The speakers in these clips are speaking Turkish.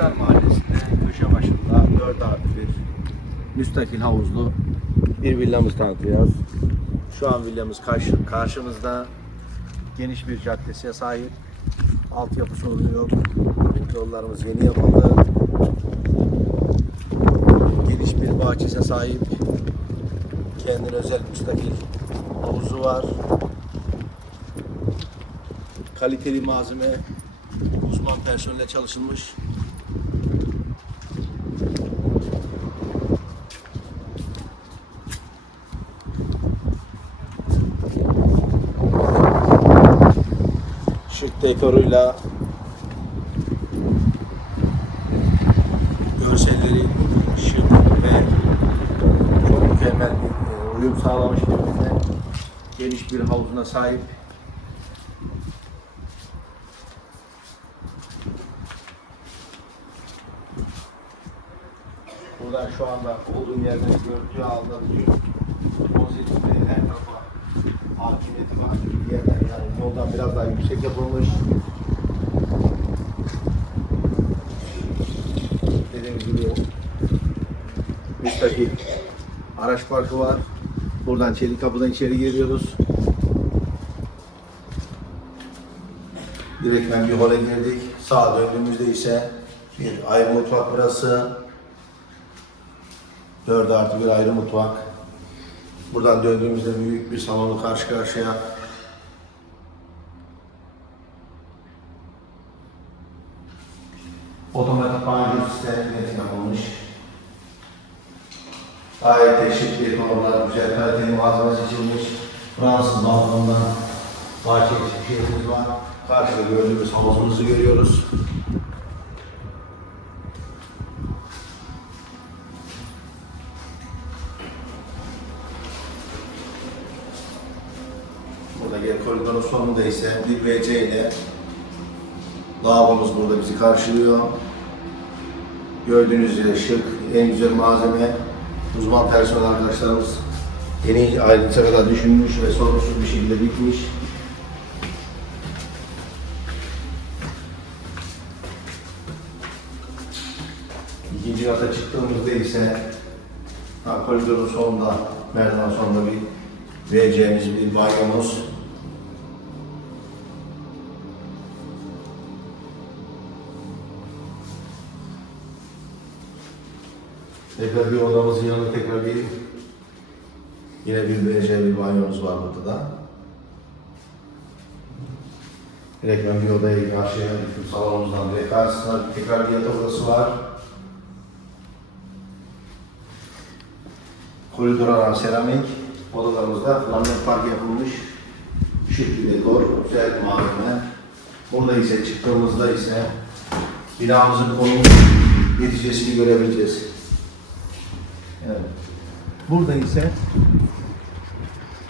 Hisar Mahallesi'nde köşe başında 4 artı bir müstakil havuzlu bir villamız tanıtıyoruz. Şu an villamız karşı, karşımızda geniş bir caddesiye sahip. Altyapı sorunu yok. Yollarımız yeni yapıldı. Geniş bir bahçesine sahip. Kendine özel müstakil havuzu var. Kaliteli malzeme, uzman personelle çalışılmış. dekoruyla görselleri şık ve çok mükemmel bir e, uyum sağlamış birbirine. Geniş bir havuzuna sahip. Buradan şu anda olduğum yerden gördüğü alda bütün daha yüksek yapılmış. Dediğim gibi müstakil araç parkı var. Buradan çelik kapıdan içeri giriyoruz. Direktmen bir hole girdik. Sağa döndüğümüzde ise bir ayrı mutfak burası. 4 artı bir ayrı mutfak. Buradan döndüğümüzde büyük bir salonu karşı karşıya. Otomatik banyo sistemi net yapılmış. Gayet şık bir konular, güzel kaliteli malzeme seçilmiş. Fransız balkonundan bahçe bir şeyimiz var. Karşıda gördüğümüz havuzumuzu görüyoruz. Burada gel koridorun sonunda ise bir WC ile lavabomuz burada bizi karşılıyor. Gördüğünüz üzere şık, en güzel malzeme. Uzman personel arkadaşlarımız yeni ayrıntıya kadar düşünmüş ve sorunsuz bir şekilde bitmiş. İkinci kata çıktığımızda ise koridorun sonunda, merdiven sonunda bir WC'miz, bir banyomuz. Tekrar bir odamızın yanında tekrar bir yine bir WC, bir banyomuz var burada da. Direktmen bir odaya karşıya gittim salonumuzdan direkt karşısında tekrar bir yatak odası var. Koridor alan seramik, odalarımızda lambent park yapılmış. Şık bir dekor, güzel bir malzeme. Burada ise çıktığımızda ise binamızın konum neticesini görebileceğiz. Evet. Burada ise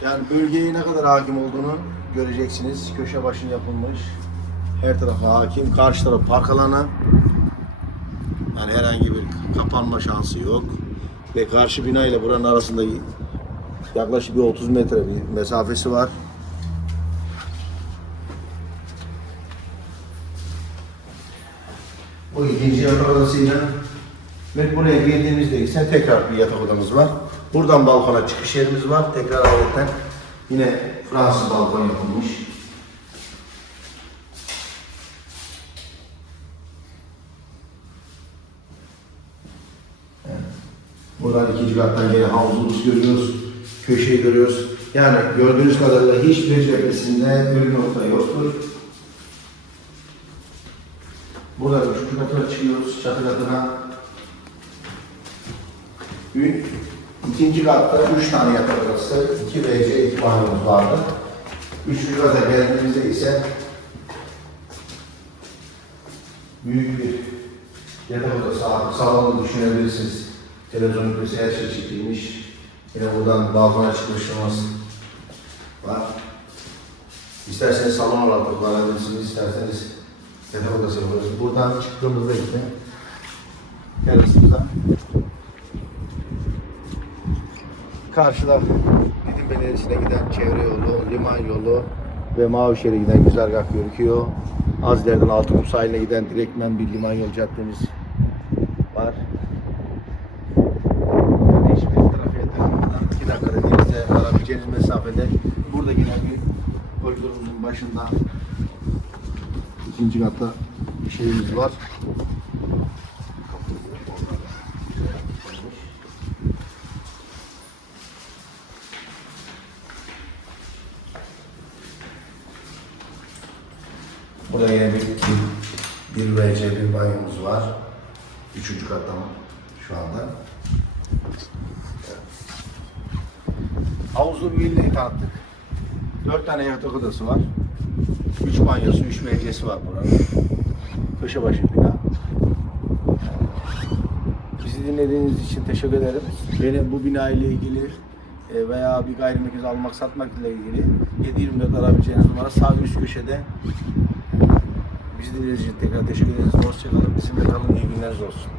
yani bölgeye ne kadar hakim olduğunu göreceksiniz. Köşe başına yapılmış. Her tarafa hakim. Karşı taraf park alanı. Yani herhangi bir kapanma şansı yok. Ve karşı bina ile buranın arasında yaklaşık bir 30 metre bir mesafesi var. Bu ikinci yatak odasıyla ve buraya girdiğimizde ise tekrar bir yatak odamız var. Buradan balkona çıkış yerimiz var. Tekrar ayetten yine Fransız balkon yapılmış. Buradan ikinci kattan yine havuzumuzu görüyoruz. Köşeyi görüyoruz. Yani gördüğünüz kadarıyla hiçbir cephesinde ölü nokta yoktur. Burada şu katına çıkıyoruz, çatı katına. Ü- İkinci katta üç tane yatak odası, iki WC, iki banyomuz vardı. Üçüncü kata geldiğimizde ise büyük bir yatak odası, artık salonu düşünebilirsiniz. Televizyon ünitesi her şey çekilmiş. Yine buradan balkona çıkmışlığımız var. İsterseniz salon olarak kullanabilirsiniz, isterseniz yatak odası yapabilirsiniz. Buradan çıktığımızda ise yarısında Karşıda Didim Belediyesi'ne giden çevre yolu, liman yolu ve Mavişehir'e giden güzergah görüküyor. Az ileriden Altınkum sahiline giden direktmen bir liman yol caddemiz var. Hiçbir trafiğe takılmadan 2 dakikada denize varabileceğiniz mesafede burada yine bir koridorumuzun başında ikinci katta şeyimiz var. Burada yine bir bir WC bir banyomuz var. Üçüncü katta şu anda. Havuzlu bir tanıttık. Dört tane yatak odası var. Üç banyosu, üç WC'si var buranın. Köşe başı bina. Bizi dinlediğiniz için teşekkür ederim. Beni bu bina ile ilgili e, veya bir gayrimenkul almak satmak ile ilgili 724 arayabileceğiniz numara sağ üst köşede. Bizi dinlediğiniz için tekrar teşekkür ederiz. Hoşçakalın. Bizimle kalın. İyi günleriniz olsun.